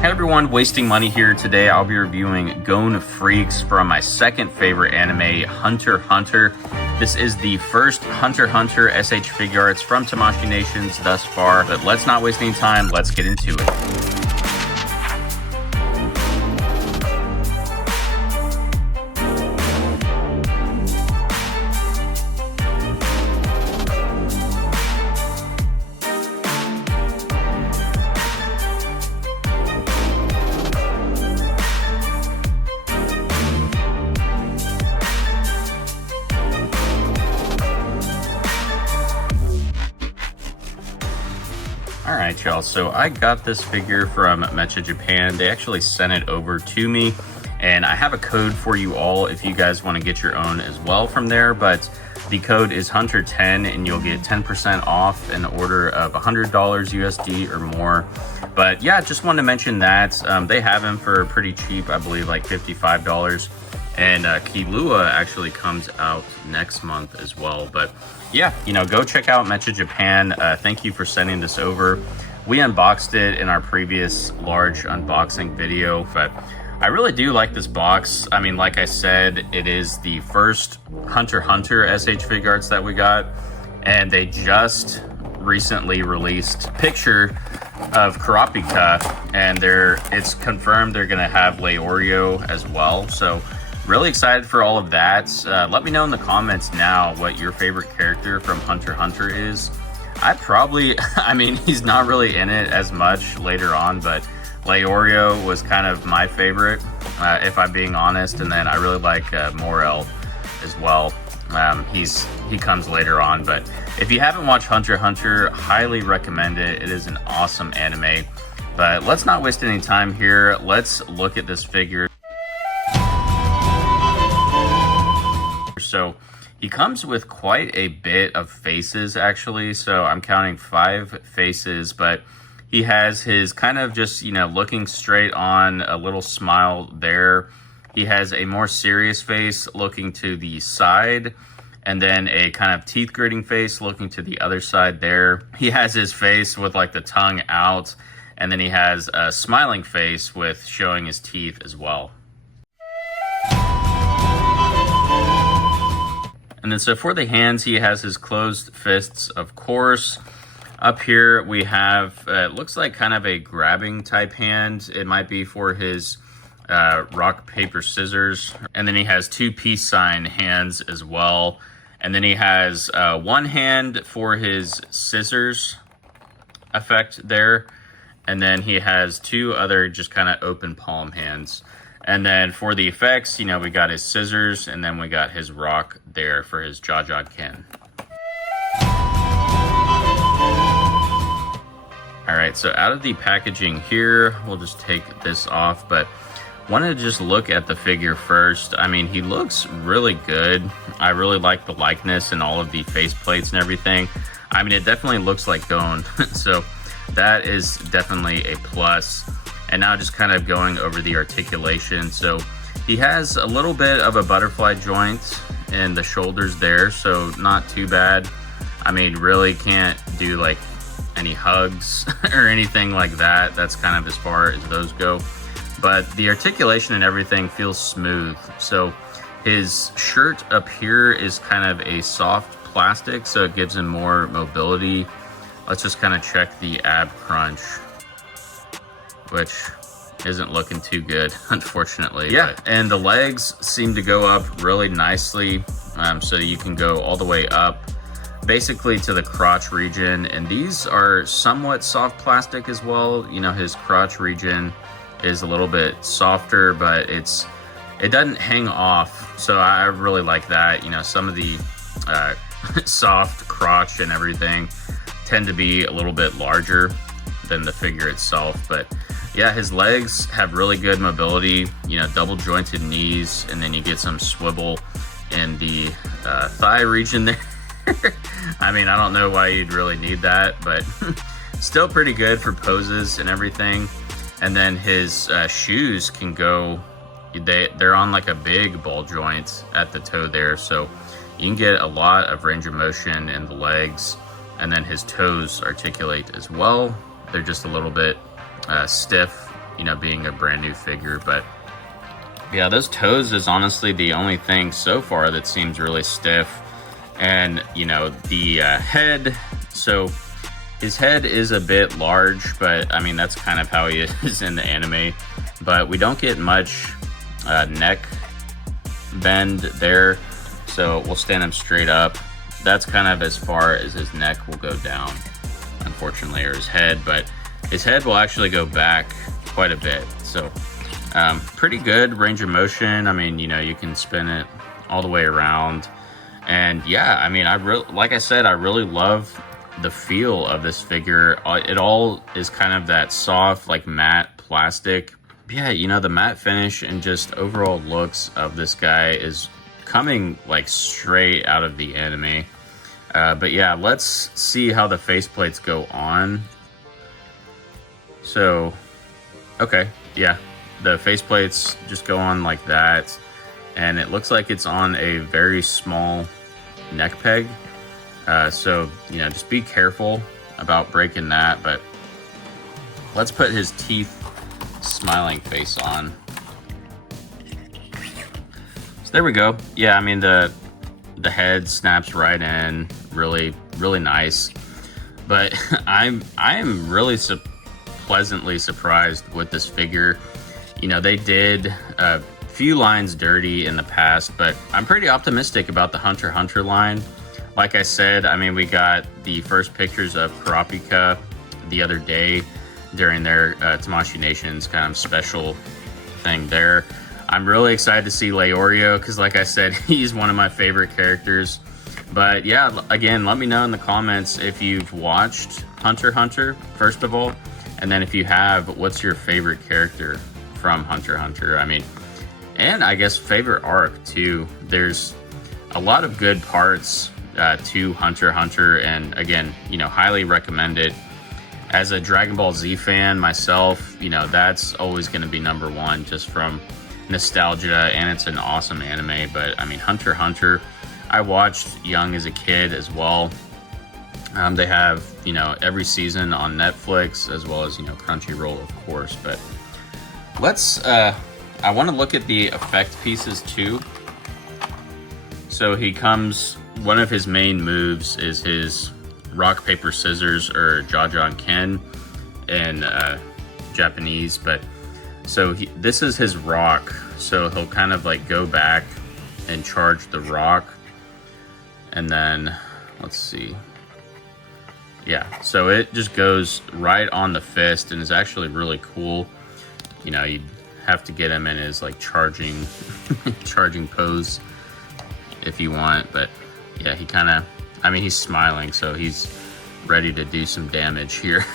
Hey everyone, Wasting Money here. Today I'll be reviewing Gone Freaks from my second favorite anime, Hunter x Hunter. This is the first Hunter x Hunter SH Figuarts from Tamashii Nations thus far, but let's not waste any time, let's get into it. Alright y'all, so I got this figure from Mecha Japan. They actually sent it over to me, and I have a code for you all if you guys want to get your own as well from there, but the code is Hunter10 and you'll get 10% off an order of $100 USD or more. But yeah, just wanted to mention that they have him for pretty cheap, I believe like $55. And Kilua actually comes out next month as well. But yeah, you know, go check out Mecha Japan. Thank you for sending this over. We unboxed it in our previous large unboxing video, but I really do like this box. I mean, like I said, it is the first Hunter x Hunter SH Figuarts that we got, and they just recently released a picture of Kurapika, and it's confirmed they're gonna have Leorio as well. So really excited for all of that. Let me know in the comments now what your favorite character from Hunter x Hunter is. I mean, he's not really in it as much later on, but Leorio was kind of my favorite, if I'm being honest. And then I really like Morel as well. He comes later on, but if you haven't watched Hunter x Hunter, highly recommend it. It is an awesome anime. But let's not waste any time here. Let's look at this figure. So he comes with quite a bit of faces actually, so I'm counting 5 faces, but he has his kind of just, you know, looking straight on, a little smile there. He has a more serious face looking to the side, and then a kind of teeth gritting face looking to the other side there. He has his face with like the tongue out, and then he has a smiling face with showing his teeth as well. And then so for the hands, he has his closed fists, of course. Up here we have, it looks like kind of a grabbing type hand. It might be for his rock, paper, scissors. And then he has 2 peace sign hands as well. And then he has one hand for his scissors effect there. And then he has 2 other just kind of open palm hands. And then for the effects, you know, we got his scissors, and then we got his rock there for his Jajad-ken. All right, so out of the packaging here, we'll just take this off, but wanted to just look at the figure first. I mean, he looks really good. I really like the likeness and all of the face plates and everything. I mean, it definitely looks like Gon, so that is definitely a plus. And now just kind of going over the articulation. So he has a little bit of a butterfly joint in the shoulders there, so not too bad. I mean, really can't do like any hugs or anything like that. That's kind of as far as those go. But the articulation and everything feels smooth. So his shirt up here is kind of a soft plastic, so it gives him more mobility. Let's just kind of check the ab crunch, which isn't looking too good, unfortunately. Yeah, and the legs seem to go up really nicely, so you can go all the way up, basically to the crotch region. And these are somewhat soft plastic as well. You know, his crotch region is a little bit softer, but it doesn't hang off, so I really like that. You know, some of the soft crotch and everything tend to be a little bit larger than the figure itself. But yeah, his legs have really good mobility, you know, double jointed knees, and then you get some swivel in the thigh region there. I mean, I don't know why you'd really need that, but still pretty good for poses and everything. And then his shoes can go, they're on like a big ball joint at the toe there, so you can get a lot of range of motion in the legs. And then his toes articulate as well. They're just a little bit stiff you know, being a brand new figure. But yeah, those toes is honestly the only thing so far that seems really stiff. And, you know, the head, so his head is a bit large, but I mean, that's kind of how he is in the anime. But we don't get much neck bend there, so we'll stand him straight up. That's kind of as far as his neck will go down, unfortunately, or his head, but his head will actually go back quite a bit. So pretty good range of motion. I mean, you know, you can spin it all the way around. And yeah, I mean, like I said, I really love the feel of this figure. It all is kind of that soft, like matte plastic. Yeah, you know, the matte finish and just overall looks of this guy is coming like straight out of the anime. But yeah, let's see how the faceplates go on. So, okay, yeah, the faceplates just go on like that. And it looks like it's on a very small neck peg. So, you know, just be careful about breaking that. But let's put his teeth smiling face on. So there we go. Yeah, I mean, the head snaps right in. Really, really nice. But I am really pleasantly surprised with this figure. You know, they did a few lines dirty in the past, but I'm pretty optimistic about the Hunter x Hunter line. Like I said, I mean, we got the first pictures of Kurapika the other day during their Tamashii Nations kind of special thing there. I'm really excited to see Leorio because, like I said, he's one of my favorite characters. But yeah, again, let me know in the comments if you've watched Hunter x Hunter, first of all, and then if you have, what's your favorite character from Hunter x Hunter? I mean, and I guess favorite arc too. There's a lot of good parts to Hunter x Hunter, and again, you know, highly recommend it. As a Dragon Ball Z fan myself, you know, that's always going to be number one just from nostalgia, and it's an awesome anime. But I mean, Hunter x Hunter, I watched young as a kid as well. They have, you know, every season on Netflix as well as, you know, Crunchyroll, of course. But let's I want to look at the effect pieces too. So he comes, one of his main moves is his rock, paper, scissors, or Jajan Ken in Japanese. But so this is his rock. So he'll kind of like go back and charge the rock. And then, let's see. Yeah, so it just goes right on the fist and is actually really cool. You know, you have to get him in his like charging pose if you want. But yeah, he kind of, I mean, he's smiling, so he's ready to do some damage here.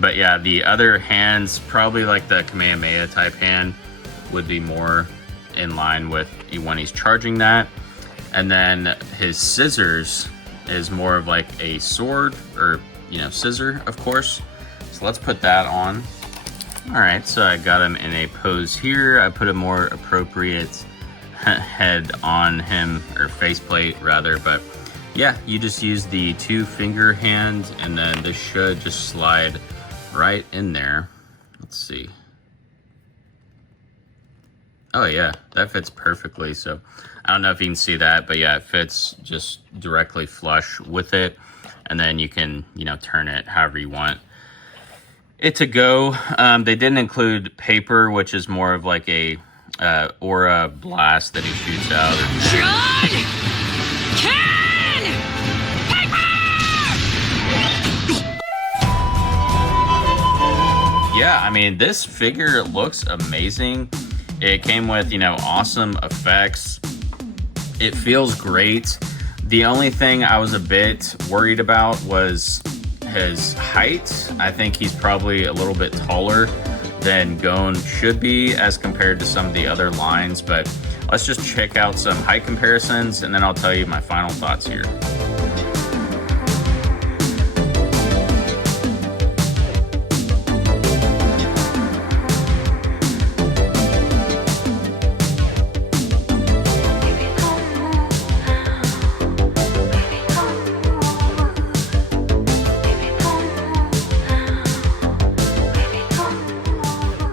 But yeah, the other hands, probably like the Kamehameha type hand, would be more in line with when he's charging that. And then his scissors is more of like a sword, or, you know, scissor, of course. So let's put that on. All right, so I got him in a pose here. I put a more appropriate head on him, or faceplate rather. But yeah, you just use the 2-finger hand, and then this should just slide right in there. Let's see. Oh yeah, that fits perfectly. So I don't know if you can see that, but yeah, it fits just directly flush with it. And then you can, you know, turn it however you want it to go. They didn't include paper, which is more of like a aura blast that he shoots out. John! Ken! Paper! Yeah, I mean, this figure looks amazing. It came with, you know, awesome effects. It feels great. The only thing I was a bit worried about was his height. I think he's probably a little bit taller than Gon should be as compared to some of the other lines. But let's just check out some height comparisons, and then I'll tell you my final thoughts here.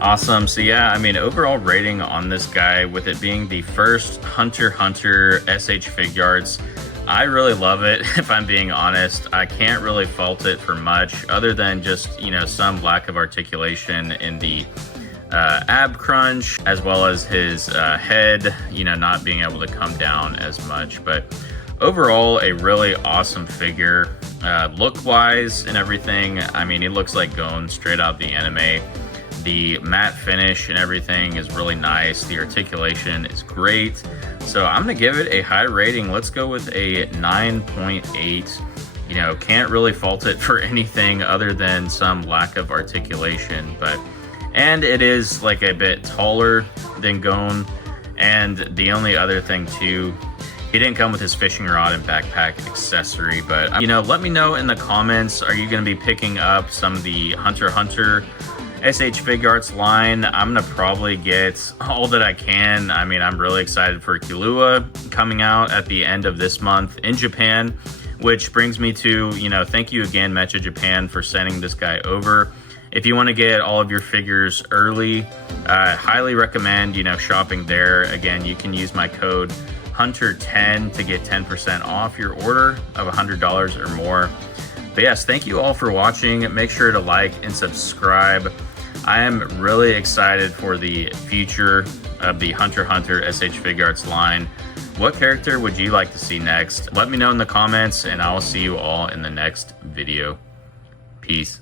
Awesome. So yeah, I mean, overall rating on this guy, with it being the first Hunter x Hunter SH Figuarts, I really love it. If I'm being honest, I can't really fault it for much other than just, you know, some lack of articulation in the ab crunch, as well as his head, you know, not being able to come down as much. But overall, a really awesome figure. Look wise and everything, I mean, he looks like Gon straight out the anime. The matte finish and everything is really nice. The articulation is great. So I'm gonna give it a high rating. Let's go with a 9.8. You know, can't really fault it for anything other than some lack of articulation, and it is like a bit taller than Gon. And the only other thing too, he didn't come with his fishing rod and backpack accessory. But you know, let me know in the comments, are you gonna be picking up some of the Hunter x Hunter SH Figuarts line? I'm gonna probably get all that I can. I mean, I'm really excited for Killua coming out at the end of this month in Japan, which brings me to, you know, thank you again, Mecha Japan, for sending this guy over. If you want to get all of your figures early, highly recommend, you know, shopping there. Again, you can use my code Hunter10 to get 10% off your order of $100 or more. But yes, thank you all for watching. Make sure to like and subscribe. I am really excited for the future of the Hunter x Hunter SH Figuarts line. What character would you like to see next? Let me know in the comments, and I will see you all in the next video. Peace.